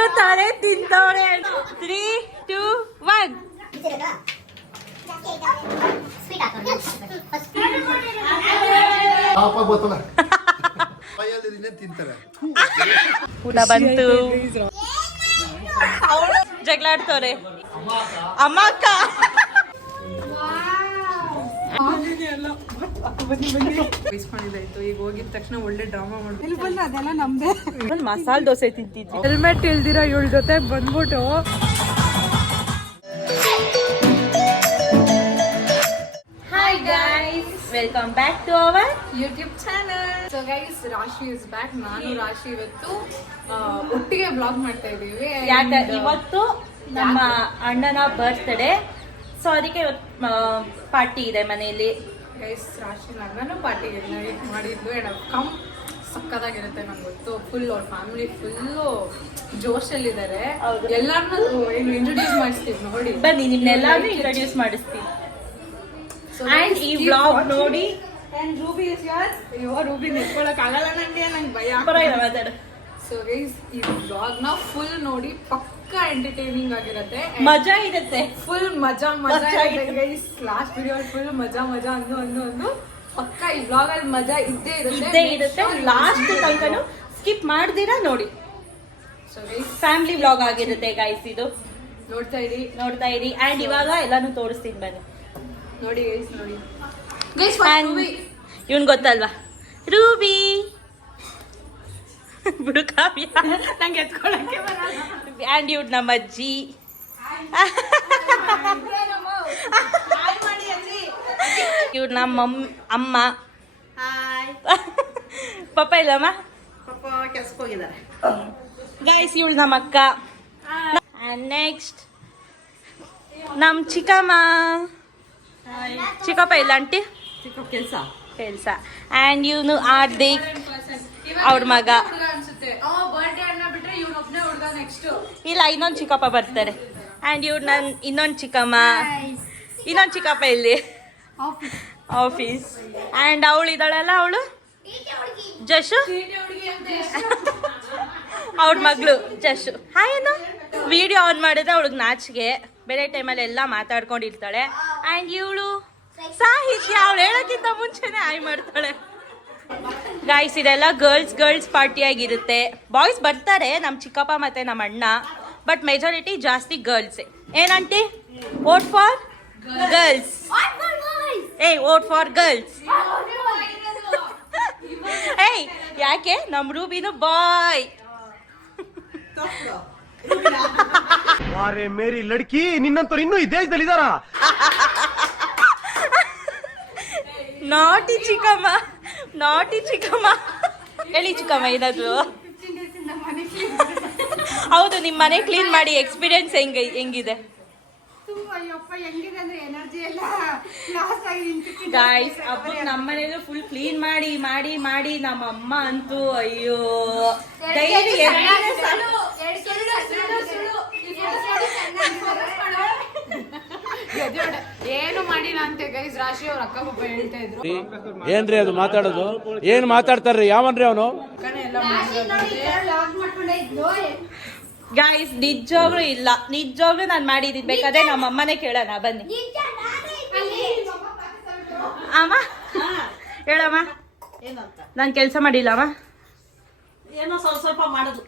ತಿಂತಾರೆ ತಿಂತವ್ರೆ 3 2 1 ತಿಂತಾರೆ ಊಟ ಬಂತು ಜಗಳಾಡ್ತವ್ರೆ ಅಮ್ಮ ಅಕ್ಕ ಈಗ ಹೋಗಿದ ತಕ್ಷಣ ಒಳ್ಳೆ ಡ್ರಾಮಾ ಮಾಡ್ಬೋದು ಅದೆಲ್ಲ ನಮ್ದೇ ಒಂದು ಮಸಾಲೆ ದೋಸೆ ತಿಂತಿದ್ವಿ ಹೆಲ್ಮೆಟ್ ಇಲ್ದಿರೋ ಇವಳ ಜೊತೆ ಬಂದ್ಬಿಟ್ಟು hi guys welcome back to our YouTube channel. So guys, Rashi is back. ನಾನು ರಾಶಿ ಇವತ್ತು ಒಟ್ಟಿಗೆ ಬ್ಲಾಗ್ ಮಾಡ್ತಾ ಇದೀವಿ. ಯಾಕಂದ್ರೆ ಇವತ್ತು ನಮ್ಮ ಅಣ್ಣನ ಬರ್ತ್ಡೇ, ಸೊ ಅದಕ್ಕೆ ಇವತ್ತು ಪಾರ್ಟಿ ಇದೆ ಮನೆಯಲ್ಲಿ. ಗೈಸ್, ರಾಶಿ ನಾನು ಪಾರ್ಟಿಗೆ ಮಾಡಿದ್ದು ಕಮ್ ಸಕ್ಕದಾಗಿರುತ್ತೆ. ನಂಗೆ ಗೊತ್ತು, ಫುಲ್ ಅವ್ರ ಫ್ಯಾಮಿಲಿ ಫುಲ್ಲು ಜೋಶಲ್ಲಿದ್ದಾರೆ. ಎಲ್ಲಾರನ್ನೂ ಇಂಟ್ರೊಡ್ಯೂಸ್ ಮಾಡಿಸ್ತೀವಿ ನೋಡಿ. ಬನ್ನಿ ನಿಮ್ನೆಲ್ಲಾರು ಇಂಟ್ರೊಡ್ಯೂಸ್ ಮಾಡಿಸ್ತೀವಿ. ಅಂಡ್ ಈ ವ್ಲಾಗ್ ನೋಡಿ. And Ruby is yours. ಅಯ್ಯೋ, ರೂಬಿ ನಿಂತ್ಕೊಳಕ್ ಆಗಲ್ಲ ನಂಗೆ ಭಯ. ಮಾತಾಡು. ಸೊ ಗೈಸ್, ಈ ವ್ಲಾಗ್ ನ ಫುಲ್ ನೋಡಿ, ಪಕ್ಕ ಎಂಟರ್ಟೈನಿಂಗ್ ಆಗಿರುತ್ತೆ, ಮಜಾ ಇರುತ್ತೆ, ಫುಲ್ ಮಜಾ ಇರುತ್ತೆ ಗೈಸ್. ಲಾಸ್ಟ್ ವಿಡಿಯೋ ಫುಲ್ ಮಜಾ ಅಂದು ಪಕ್ಕ ಈ ವ್ಲಾಗ್ ಅಲ್ಲಿ ಮಜಾ ಇದ್ದೇ ಇರುತ್ತೆ. ಲಾಸ್ಟ್ ತನಕನು ಸ್ಕಿಪ್ ಮಾಡ್ದಿರಾ ನೋಡಿ. ಸೊ ಗೈಸ್, ಫ್ಯಾಮಿಲಿ ವ್ಲಾಗ್ ಆಗಿರುತ್ತೆ ಗೈಸ್. ಇದು ನೋಡ್ತಾ ಇರಿ. ಅಂಡ್ ಇವಾಗ ಎಲ್ಲಾನು ತೋರಿಸ್ತೀನಿ ಬನ್ನಿ. ನೋಡಿ ಗೈಸ್, ನೋಡಿ ಇವನ್ ಗೊತ್ತಲ್ವಾ, ರೂಬಿ ಬಿಡು ಕಾವ್ಯ, ನಂಗೆ ಎತ್ಕೊಳಕ್ಕೆ ಬರಲ್ಲ. ಅಂಡ್ ಇವ್ರು ನಮ್ಮ ಅಜ್ಜಿ. ಇವ್ರು ನಮ್ಮ ಅಮ್ಮ. ಪಪ್ಪ ಇಲ್ಲಮ್ಮ, ಪಾಪ ಕೆಲ್ಸಕ್ಕೆ ಹೋಗಿದ್ದಾರೆ. ಗೈಸ್ ಇವಳು ನಮ್ಮ ಅಕ್ಕ. ಅಂಡ್ ನೆಕ್ಸ್ಟ್ ನಮ್ಮ ಚಿಕ್ಕಮ್ಮ. ಚಿಕ್ಕಪ್ಪ ಇಲ್ಲ ಆಂಟಿ, ಕೆಲಸ. ಅಂಡ್ ಇವನು ಹಾರ್ದಿಕ್, ಅವ್ರ ಮಗ. ಇಲ್ಲ, ಇನ್ನೊಂದು ಚಿಕ್ಕಪ್ಪ ಬರ್ತಾರೆ. ಅಂಡ್ ಇವ್ರು ನನ್ನ ಇನ್ನೊಂದು ಚಿಕ್ಕಮ್ಮ. ಇನ್ನೊಂದು ಚಿಕ್ಕಪ್ಪ ಇಲ್ಲಿ ಆಫೀಸ್. ಅಂಡ್ ಅವಳು ಇದ್ದಾಳಲ್ಲ, ಅವಳು ಜಶು, ಅವ್ರ ಮಗಳು ಜಶು. ಹಾಯ್ ಏನು ವಿಡಿಯೋ ಆನ್ ಮಾಡಿದ್ರೆ ಅವಳಿಗೆ ನಾಚಿಗೆ, ಬೇರೆ ಟೈಮಲ್ಲಿ ಎಲ್ಲ ಮಾತಾಡ್ಕೊಂಡಿರ್ತಾಳೆ. ಅಂಡ್ ಇವಳು ಸಾಹಿತ್ಯ, ಅವಳು ಹೇಳೋಕ್ಕಿಂತ ಮುಂಚೆನೆ ಹಾಯ್ ಮಾಡ್ತಾಳೆ. ಗೈಸ್, ಇದೆಲ್ಲ ಗರ್ಲ್ಸ್ ಪಾರ್ಟಿ ಆಗಿರುತ್ತೆ. ಬಾಯ್ಸ್ ಬರ್ತಾರೆ, ನಮ್ಮ ಚಿಕ್ಕಪ್ಪ ಮತ್ತೆ ನಮ್ಮ ಅಣ್ಣ, ಬಟ್ ಮೆಜಾರಿಟಿ ಜಾಸ್ತಿ ಗರ್ಲ್ಸೇ. ಏನಂಟಿ? Vote for girls. Vote for girls. ಏಯ್, ಯಾಕೆ ನಮ್ಮ ರೂಬಿನು ಬಾಯ್. ವಾರೆ ಮೇರಿ ಲಡ್ಕಿ, ನಿನ್ನಂತವ್ರು ಇನ್ನೂ ಈ ದೇಶದಲ್ಲಿ ಇದಾರ? ನಾಟಿ ಚಿಕ್ಕಮ್ಮ ಹೇಳಿ ಚಿಕ್ಕಮ್ಮ ಏನಾದ್ರು. ಹೌದು, ನಿಮ್ಮ ಮನೆ ಕ್ಲೀನ್ ಮಾಡಿ ಎಕ್ಸ್ಪೀರಿಯನ್ಸ್ ಹೆಂಗಿದೆ ಗಾಯ್ಸ್? ಹಬ್ಬಕ್ಕೆ ನಮ್ಮ ಮನೇಲೂ ಫುಲ್ ಕ್ಲೀನ್ ಮಾಡಿ ನಮ್ಮ ಅಮ್ಮ ಅಂತೂ ಅಯ್ಯೋ ಡೈಲಿ ಏನು ಮಾಡಿಲ್ಲ ಅಂತ ಗೈಸ್. ರಾಶಿ ಅವ್ರ ಅಕ್ಕ ಪಾಪ ಹೇಳ್ತಾ ಇದ್ರು. ಏನ್ರಿ ಅದು ಮಾತಾಡೋದು? ಏನ್ ಮಾತಾಡ್ತಾರ್ರಿ? ಯಾವನ್ರಿ ಅವನು? ಗಾಯ್ಸ್, ನಿಜವಾಗ್ಲೂ ನಾನು ಮಾಡಿದ್ದೀನಿ. ಬೇಕಾದ್ರೆ ನಮ್ಮ ಅಮ್ಮನೇ ಕೇಳೋಣ, ಬನ್ನಿ. ಅಮ್ಮ ಹೇಳಮ್ಮ, ನಾನು ಕೆಲಸ ಮಾಡಿಲ್ಲ ಅಮ್ಮ. ಏನೋ ಸ್ವಲ್ಪ ಮಾಡೋದು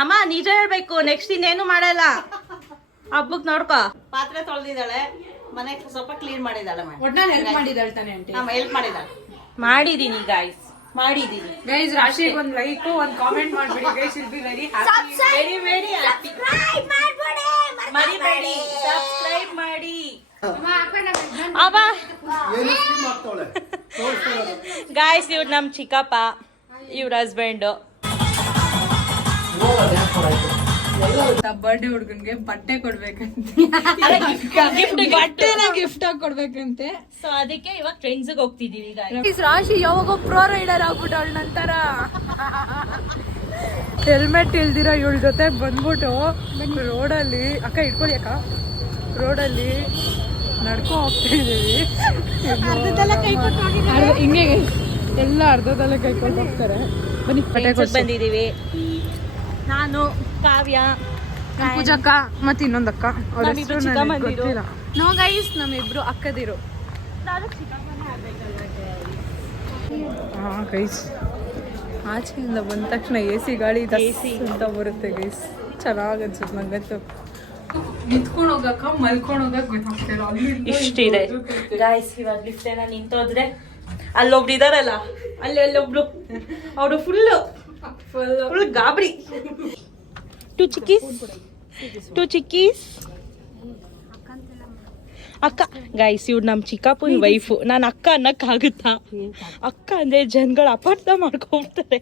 ಅಮ್ಮ, ನಿಜ ಹೇಳ್ಬೇಕು. ನೆಕ್ಸ್ಟ್ ಇನ್ನೇನು ಮಾಡಲ್ಲ. ಹಬ್ಬಕ್ ನೋಡ್ಕೋ. ಪಾತ್ರೆ ತೊಳೆದಿದ್ದಾಳೆ, ಮನೆ ಸ್ವಲ್ಪ ಕ್ಲೀನ್ ಮಾಡಿದಾಳೆ. ಒಟ್ನಲ್ಲಿ ಹೆಲ್ಪ್ ಮಾಡಿದಾಳೆ ತಾನೆ ಆಂಟಿ? ಹೆಲ್ಪ್ ಮಾಡಿದಾಳೆ. ಮಾಡಿದೀನಿ ಗಾಯ್ಸ್, ಮಾಡಿದೀನಿ. ಗೈಸ್, ರಾಶಿಗೆ ಒಂದು ಲೈಕ್, ಒಂದು ಕಾಮೆಂಟ್ ಮಾಡ್ಬಿಡಿ guys. Will be very happy. Very happy. ಮರಿಬೇಡಿ, ಸಬ್ಸ್ಕ್ರೈಬ್ ಮಾಡಿ. ಗಾಯ್ಸ್, ಇವ್ರು ನಮ್ ಚಿಕ್ಕಪ್ಪ, ಇವ್ರ ಹಸ್ಬೆಂಡ್. ಬರ್ಡೇ ಹುಡ್ಗನ್ಗೆ ಬಟ್ಟೆ ಕೊಡ್ಬೇಕಂತೆ, ಗಿಫ್ಟ್ ಆಗಿ ಕೊಡ್ಬೇಕಂತೆ. ಸೊ ಅದಕ್ಕೆ ಇವಾಗ ಟ್ರೆಂಡ್ಸ್ ಹೋಗ್ತಿದೀವಿ ಗಾಯ್ಸ್. ರಾಶಿ ಯಾವಾಗ ಪ್ರೋ ರೈಡರ್ ಆಗ್ಬಿಟ್ಟವಳ ನಂತರ. ಹೆಲ್ಮೆಟ್ ಇಲ್ದಿರೋ ಇವಳ ಜೊತೆ ಬಂದ್ಬಿಟ್ಟು ರೋಡಲ್ಲಿ, ಅಕ್ಕ ಇಟ್ಕೊಳ್ಳಿ ಅಕ್ಕ, ರೋಡಲ್ಲಿ ನಡ್ಕೊ ಹೋಗ್ತಾ ಇದೀವಿ. ಹಿಂಗೆ ಎಲ್ಲ ಅರ್ಧದಲ್ಲೇ ಕೈಕೊಂಡು ಹೋಗ್ತಾರೆ. ಬನ್ನಿ, ಬಂದಿದೀವಿ. ನಾನು ಕಾವ್ಯ ಪೂಜಕ್ಕ ಮತ್ತೆ ಇನ್ನೊಂದಕ್ಕ ಅವ್ರ ನಮ್ಮಿಬ್ರು ಹೆಸರು ಚಿಕ್ಕ ನನಗೆ ಮಂದಿರು. ಗೊತ್ತಿಲ್ಲ. ನೋ ಗೈಸ್ ನಮ್ಮಿಬ್ರು ಅಕ್ಕದಿರು. ಹಾ ಗೈಸ್ ಆಚೆಯಿಂದ ಬಂದ ತಕ್ಷಣ AC ಗಾಳಿ ಅಂತ ಬರುತ್ತೆ ಗೈಸ್. ಚೆನ್ನಾಗಿ ಅನ್ಸುತ್ತೆ ನಂಗಂತೂ. ನಿಂತ್ಕೊಂಡು ಹೋಗಕ್ಕ ಮಲ್ಕೊಂಡು ಹೋಗಕ್ ಗೊತ್ತಾಗ್ತಿಲ್ಲ. ಇಷ್ಟಿದೆ ಗಾಯ್ಸ್. ಇವಾಗ ಲಿಫ್ಟ್ ಏನೋ ನಿಂತೋದ್ರೆ ಅಲ್ಲೊಬ್ರು ಇದಾರಲ್ಲ, ಅಲ್ಲೊಬ್ರು ಅವರು ಫುಲ್ ಗಾಬರಿ. ಟು ಚಿಕ್ಕೀಸ್ ಅಕ್ಕ ಗೈಸ್. ಇವ್ರು ನಮ್ಮ ಚಿಕ್ಕಪ್ಪನ ವೈಫು. ನಾನು ಅಕ್ಕ ಅನ್ನಕ್ಕಾಗುತ್ತಾ? ಅಕ್ಕ ಅಂದ್ರೆ ಜನಗಳು ಅಪಾರ್ಥ ಮಾಡ್ಕೊಂಡ್ಬಿಡ್ತಾರೆ.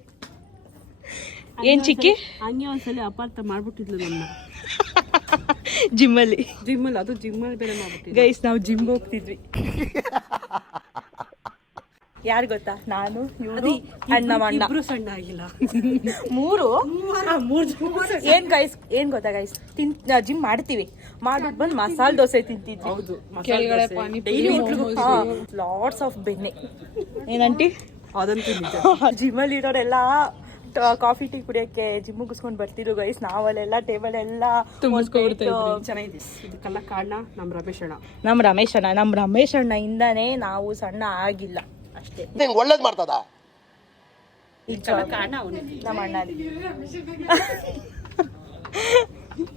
ಏನ್ ಚಿಕ್ಕಿ? ಹಂಗೆ ಒಂದ್ಸಲ ಅಪಾರ್ಥ ಮಾಡ್ಬಿಟ್ಟಿದ್ಲು ನನ್ನ ಜಿಮ್ಮಲ್ಲಿ ಅದು ಜಿಮ್ಮಲ್ಲಿ ಬೇರೆ ಮಾಡ್ಬಿಟ್ಟಿದ್ಲು. ಗೈಸ್ ನಾವು ಜಿಮ್ಗೆ ಹೋಗ್ತಿದ್ವಿ. ಯಾರು ಗೊತ್ತಾ? ನಾನು, ಇವ್ರು ಅಣ್ಣ ಅಣ್ಣ ಸಣ್ಣ ಆಗಿಲ್ಲ. ಮೂರು ಏನ್ ಗೈಸ್, ಏನ್ ಗೊತ್ತಾ ಗೈಸ್, ಜಿಮ್ ಮಾಡ್ತೀವಿ, ಮಾಡ್ಬಿಟ್ಟು ಬಂದು ಮಸಾಲೆ ದೋಸೆ ತಿಂತಿದ್ವಿ. ಕೆಳಗಡೆ ಪಾನಿಪುರಿ, ಲಾಟ್ಸ್ ಆಫ್ ಬೆಣ್ಣೆ. ಏನಂಟಿ? ಜಿಮ್ಮಲ್ಲಿ ಇರೋರೆಲ್ಲ ಕಾಫಿ ಟೀ ಕುಡಿಯಕ್ಕೆ ಜಿಮ್ ಮುಗಿಸ್ಕೊಂಡು ಬರ್ತಿದ್ರು ಗೈಸ್. ನಾವಲ್ಲೆಲ್ಲ ಟೇಬಲ್ ಎಲ್ಲ ಚೆನ್ನಾಗಿದೆ. ಇದಕ್ಕೆಲ್ಲ ಕಾರಣ ನಮ್ಮ ರಮೇಶ್ ಅಣ್ಣ. ನಮ್ಮ ರಮೇಶ್ ಅಣ್ಣ ಇಂದಾನೆ ನಾವು ಸಣ್ಣ ಆಗಿಲ್ಲ ಅಷ್ಟೇ. ಒಳ್ಳೇದ್ ಮಾಡ್ತದ ಕಾರಣ ಅವನು. ನಮ್ಮ ಅಣ್ಣ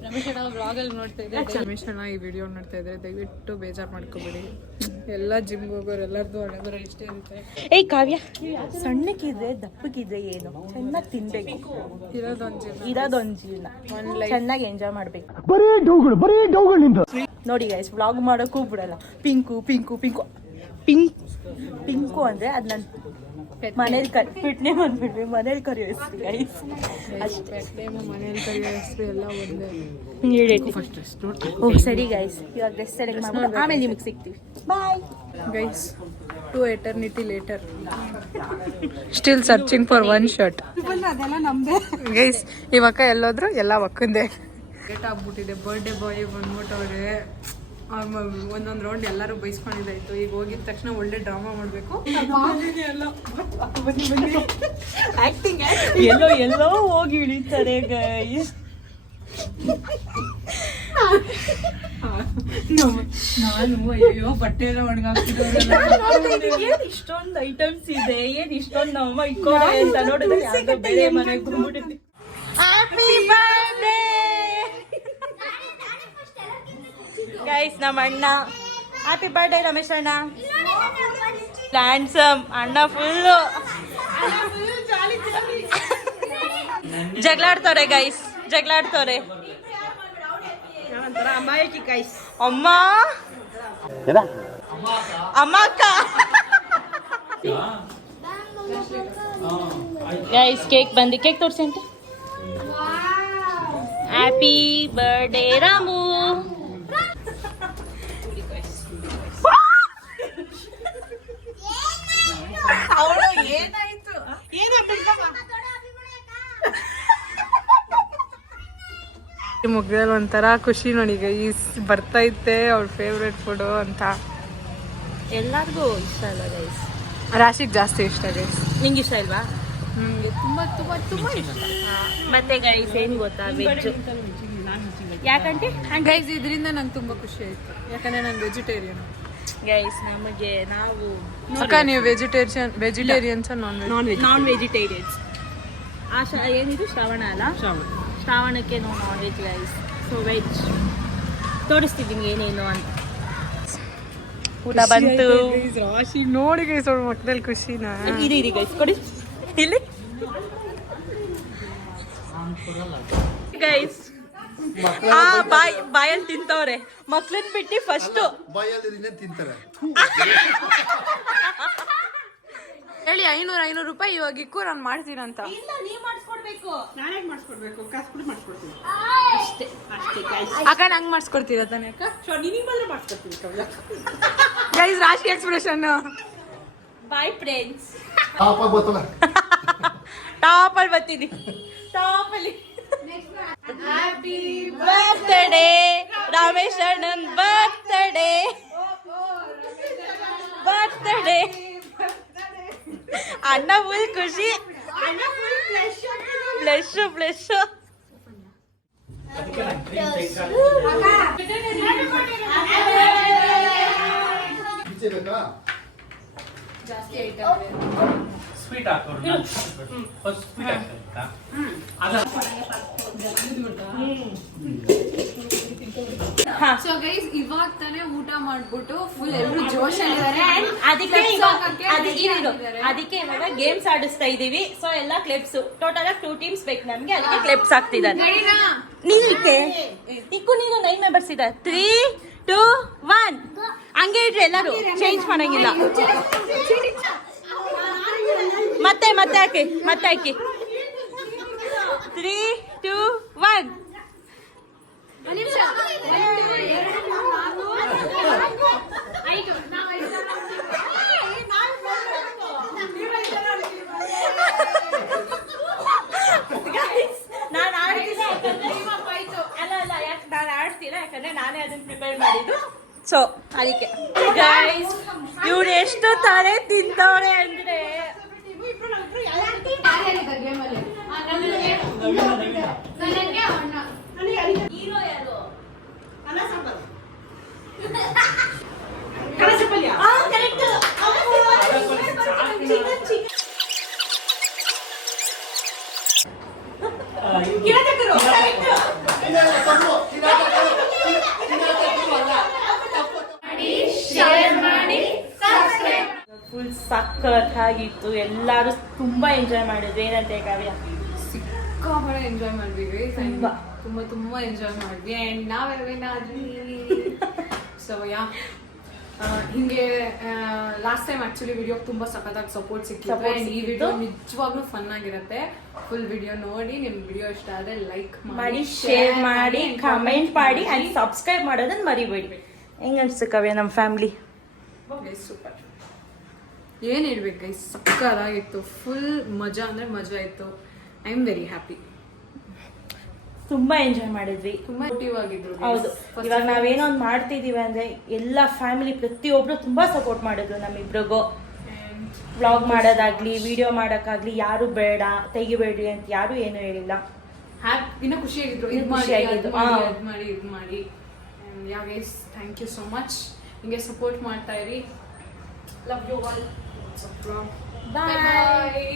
ರಮೇಶ್ ಅಣ್ಣ ವ್ಲಾಗಲ್ಲಿ ನೋಡ್ತಾ ಇದ್ರೆ, ರಮೇಶ್ ಅಣ್ಣ ಈ ವಿಡಿಯೋ ನೋಡ್ತಾ ಇದ್ರೆ ದಯವಿಟ್ಟು ಬೇಜಾರು ಮಾಡ್ಕೋಬೇಡಿ. ಎಲ್ಲ ಜಿಮ್ಗೆ ಹೋಗೋರು ಎಲ್ಲರದು ಹಣೆಬರ ಇಷ್ಟೇ ಇರುತ್ತೆ. ಏಯ್ ಕಾವ್ಯ, ಸಣ್ಣಕ್ಕಿದ್ರೆ ದಪ್ಪಕ್ಕಿದ್ರೆ ಏನು, ಚೆನ್ನಾಗಿ ತಿನ್ಬೇಕು. ಇರೋದೊಂದು ಜೀವನ, ಚೆನ್ನಾಗಿ ಎಂಜಾಯ್ ಮಾಡ್ಬೇಕು. ಬರೀ ಡೌಗಳು ನಿಂದು. ನೋಡಿ ಗೈಸ್, ವ್ಲಾಗ್ ಮಾಡೋಕ್ಕೂ ಬಿಡಲ್ಲ. ಪಿಂಕು ಅಂದ್ರೆ ಅದು ನನ್ನ ಮನೇಲಿ ಪಿಟ್ನೆ ಬಂದ್ಬಿಟ್ವಿ, ಮನೇಲಿ ಕರಿಯೋ ಹೆಸರು ಗೈಸ್ ಅಷ್ಟೇ. ಮನೆಯಲ್ಲಿ ಕರಿಯೋ ಹೆಸರು ಎಲ್ಲ ಒಂದೇ. ಓ ಸರಿ ಗೈಸ್, ಇವಾಗ ಡ್ರೆಸ್ ಸೆಲೆಕ್ಟ್ ಮಾಡ್ಬೋದು, ಆಮೇಲೆ ನಿಮಗೆ ಸಿಗ್ತೀವಿ. Bye guys. To eternity later, still searching for one shirt. Guys ಇವಾಗ ಎಲ್ಲೋದ್ರು ಎಲ್ಲ ಒಕ್ಕಂದೆ. ಲೇಟ್ ಆಗ್ಬಿಟ್ಟಿದೆ. Birthday boy ಬಂದ್ಬಿಟ್ಟವ್ರೆ. ಒಂದೊಂದು ರೌಂಡ್ ಎಲ್ಲರೂ ಬೈಸ್ಕೊಂಡಿದ್ದಾಯ್ತು. ಈಗ ಹೋಗಿದ ತಕ್ಷಣ ಒಳ್ಳೆ ಡ್ರಾಮಾ ಮಾಡಬೇಕು. ಆಕ್ಟಿಂಗ್ ಎಲ್ಲೋ ಹೋಗಿ ಇಳಿತಾರೆ ಗೈಸ್. ನಾನು ಅಯ್ಯೋ ಬಟ್ಟೆ ಎಲ್ಲ ಒಣಗಾಕ್ತಿದ್ರು. ಏನ್ ಇಷ್ಟೊಂದು ಐಟಮ್ಸ್ ಇದೆ, ಏನ್ ಇಷ್ಟೊಂದು ನಮ್ಮ ಇಕ್ಕೋರೆ ಅಂತ ನೋಡಿದ್ರೆ ಯಾವ್ದೋ ಬೇರೆ ಮನೆಗೆ ಬಂದ್ಬಿಟ್ಟಿದೆ. ಹ್ಯಾಪಿ ಬರ್ಡೇ ಗೈಸ್, ನಮ್ಮ ಅಣ್ಣ. ಹ್ಯಾಪಿ ಬರ್ಡೇ ರಮೇಶ್ ಅಣ್ಣ. ಹ್ಯಾಂಡ್ಸಮ್ ಅಣ್ಣ ಫುಲ್ಲು ಜಗಳಾಡ್ತವ್ರೆ ಗೈಸ್, ಜಗಳಾಡ್ತವ್ರೆ. ಅಮ್ಮ ಅಕ್ಕ ಗೈಸ್, ಕೇಕ್ ಬಂದು ಕೇಕ್ ತೋರಿಸಿ ಅಂತ. Happy birthday Ramu. ಮುಗ್ದಲ್ಲಿ ಒಂಥರ ಖುಷಿ ನೋಡಿ ಗೈಸ್. ಬರ್ತಾ ಇತ್ತೆ ಅವ್ರ ಫೇವ್ರೆಟ್ ಫುಡ್ ಅಂತ. ಎಲ್ಲರಿಗೂ ಇಷ್ಟ ಅಲ್ಲ ಗೈಸ್? ರಾಶಿಗೆ ಜಾಸ್ತಿ ಇಷ್ಟ ಗೈಸ್. ನಿಂಗೆ ಇಷ್ಟ ಇಲ್ವಾ? ನಿಮಗೆ ತುಂಬಾ ತುಂಬಾ ತುಂಬಾ ಇಷ್ಟ. ಮತ್ತೆ ಗೈಸ್ ಏನ್ ಗೊತ್ತಾ, ವೆಜ್. ಯಾಕಂటే ಗೈಸ್ ಇದರಿಂದ ನಂಗೆ ತುಂಬಾ ಖುಷಿ ಆಯ್ತು, ಯಾಕಂದ್ರೆ ನಾನು ವೆಜಿಟೇರಿಯನ್. ಗೈಸ್ ನಮಗೆ ನಾವು ಅಕ್ಕ ನೀವು ವೆಜಿಟೇರಿಯನ್ಸ್ ನಾನ್ ವೆಜಿಟೇರಿಯನ್ಸ್. ಏನಿದು ಶ್ರಾವಣ ಅಲ್ಲ, ಶ್ರಾವಣಕ್ಕೆ ನಾವು non veg guys. So veg ತೋರಿಸ್ತಿದ್ದೀನಿ ಏನೇನು ಅಂತ. ಊಟ ಬಂತು. ರಾಶಿ ನೋಡಿ ಗೈಸ್ ಅವ್ರ ಮಕ್ಕದಲ್ಲಿ ಖುಷಿನ. ಇರಿ ಗೈಸ್, ಕೊಡಿ ಇಲ್ಲಿ ಗೈಸ್. ಬಾಯಲ್ಲಿ ತಿಂತವ್ರೆ ಮಕ್ಳನ್ ಬಿಟ್ಟು ಫಸ್ಟ್ ತಿಂತಾರೆ. ಹೇಳಿ 500 ರೂಪಾಯಿ ಇವಾಗ ಇಕ್ಕು ನಾನು ಮಾಡ್ತೀನಂತ. ಅಕ್ಕ ನಂಗೆ ಮಾಡಿಸ್ಕೊಡ್ತೀರ ತಾನೆ ಅಕ್ಕ? ಗೈಸ್ ರಾಶಿ ಎಕ್ಸ್ಪ್ರೆಷನ್. Bye friends. ಟಾಪಲ್ಲಿ ಬರ್ತೀನಿ, ಟಾಪಲ್ಲಿ. ಹ್ಯಾಪಿ ಬರ್ತ್ಡೇ ರಮೇಶ್ ಅಣ್ಣನ್ ಬರ್ತ್ಡೇ. ಅಣ್ಣ ಫುಲ್ ಖುಷಿ, ಬ್ಲೆಶ್. ಜಾಸ್ತಿ ಐಟಮ್ ಸ್ವೀಟ್ ಹಾಕೋಣ ಫಸ್ಟ್ ಸ್ವೀಟ್ ಹಾಕ್ತಾ ಸೊ ಗೈಸ್ ಇವಾಗ ತಾನೇ ಊಟ ಮಾಡ್ಬಿಟ್ಟು ಫುಲ್ ಎಲ್ಲರೂ ಜೋಶ್ ಆಗಿದ್ದಾರೆ ಅದಕ್ಕೆ ಇವಾಗ ಗೇಮ್ಸ್ ಆಡಿಸ್ತಾ ಇದೀವಿ. ಸೊ ಎಲ್ಲ ಕ್ಲಿಪ್ಸ್ ಟೋಟಲ್ ಆಗಿ 2 ಟೀಮ್ಸ್ ಬೇಕು ನಮ್ಗೆ, ಅದಕ್ಕೆ ಕ್ಲಿಪ್ಸ್ ಆಗ್ತಿದ್ದಾರೆ. ನೀಕೆ ಇಕ್ಕು ನೀನು 9 ಮೆಂಬರ್ಸ್ ಇದೆ. 3, 2, 1 ಹಂಗೆ ಇಡ್ರಿ, ಎಲ್ಲರೂ ಚೇಂಜ್ ಮಾಡಂಗಿಲ್ಲ. ಮತ್ತೆ ಹಾಕಿ 3, 2, 1 ನಾನು ಆಡ್ತಿಲ್ಲ ಯಾಕಂದ್ರೆ ನಾನೇ ಅದನ್ನ ಪ್ರಿಪೇರ್ ಮಾಡಿದ್ದು. ಸೊ ಅದಕ್ಕೆ ಗೈಸ್ ಇವ್ರು ಎಷ್ಟು ತಾರೆ ತಿಂತವ್ರೆ ಅಂದ್ರೆ ಫುಲ್ ಸಖತ್ತಾಗಿತ್ತು. ಎಲ್ಲರೂ ತುಂಬಾ ಎಂಜಾಯ್ ಮಾಡಿದ್ವಿ. ಏನಂತೆ ಕಾವ್ಯ? ಸಿಕ್ಕಾಪಟ್ಟೆ ಎಂಜಾಯ್ ಮಾಡಿದ್ವಿ. ತುಂಬಾ. ತುಂಬಾ ಎಂಜಾಯ್ ಮಾಡಿದ್ವಿ ಅಂಡ್ ನಾವೇನಾದ್ವಿ. ಸೊ ಯಾ ಹಿಂಗೆ ಲಾಸ್ಟ್ ಟೈಮ್ ಆಕ್ಚುಲಿ ವಿಡಿಯೋ ತುಂಬಾ ಸಖತ್ತಾಗಿ ಸಪೋರ್ಟ್ ಸಿಕ್ಕಿತ್ತು ಅಂಡ್ ಈ ವಿಡಿಯೋ ನಿಜವಾಗ್ಲೂ ಫನ್ ಆಗಿರುತ್ತೆ. ಫುಲ್ ವಿಡಿಯೋ ನೋಡಿ ನಿಮ್ ವಿಡಿಯೋ ಇಷ್ಟ ಆದ್ರೆ ಲೈಕ್ ಮಾಡಿ, ಶೇರ್ ಮಾಡಿ, ಕಮೆಂಟ್ ಮಾಡಿ ಅಂಡ್ ಸಬ್ಸ್ಕ್ರೈಬ್ ಮಾಡೋದನ್ನ ಮರಿಬೇಡಿ. ಹೆಂಗ ಅನ್ಸ್ತು ಕಾವ್ಯ ನಮ್ಮ ಫ್ಯಾಮಿಲಿ? ಸೂಪರ್. ಏನ್ ಹೇಳ್ಬೇಕು ಗೈಸ್, ಸಕ್ಕತ್ತಾಗಿತ್ತು. ಫುಲ್ ಮಜಾ ಅಂದ್ರೆ ಮಜಾ ಇತ್ತು. I am very happy. ತುಂಬಾ ಎಂಜಾಯ್ ಮಾಡಿದ್ವಿ. ತುಂಬಾ ಮೋಟಿವ್ ಆಗಿದ್ರು. ಹೌದು, ಇವಾಗ ನಾವೇನೋ ಒಂದು ಮಾಡ್ತಿದೀವಿ ಅಂದ್ರೆ ಎಲ್ಲ ಫ್ಯಾಮಿಲಿ ಪ್ರತಿಯೊಬ್ರು ತುಂಬಾ ಸಪೋರ್ಟ್ ಮಾಡಿದ್ರು ನಮ್ಮಿಬ್ರಿಗೂ. ವ್ಲಾಗ್ ಮಾಡೋದಾಗ್ಲಿ, ವಿಡಿಯೋ ಮಾಡೋಕ್ಕಾಗ್ಲಿ, ಯಾರು ಬೇಡ ತೆಗಿಬೇಡ್ರಿ ಅಂತ ಯಾರು ಏನು ಹೇಳಿಲ್ಲ. ಇನ್ನ ಖುಷಿಯಾಗಿದ್ರು. ಇದು ಮಾಡಿ ಯಾ guys, thank you so much. ಹಿಂಗೆ ಸಪೋರ್ಟ್ ಮಾಡ್ತಾ ಇರಿ. Love you all. ಬಾಯ್.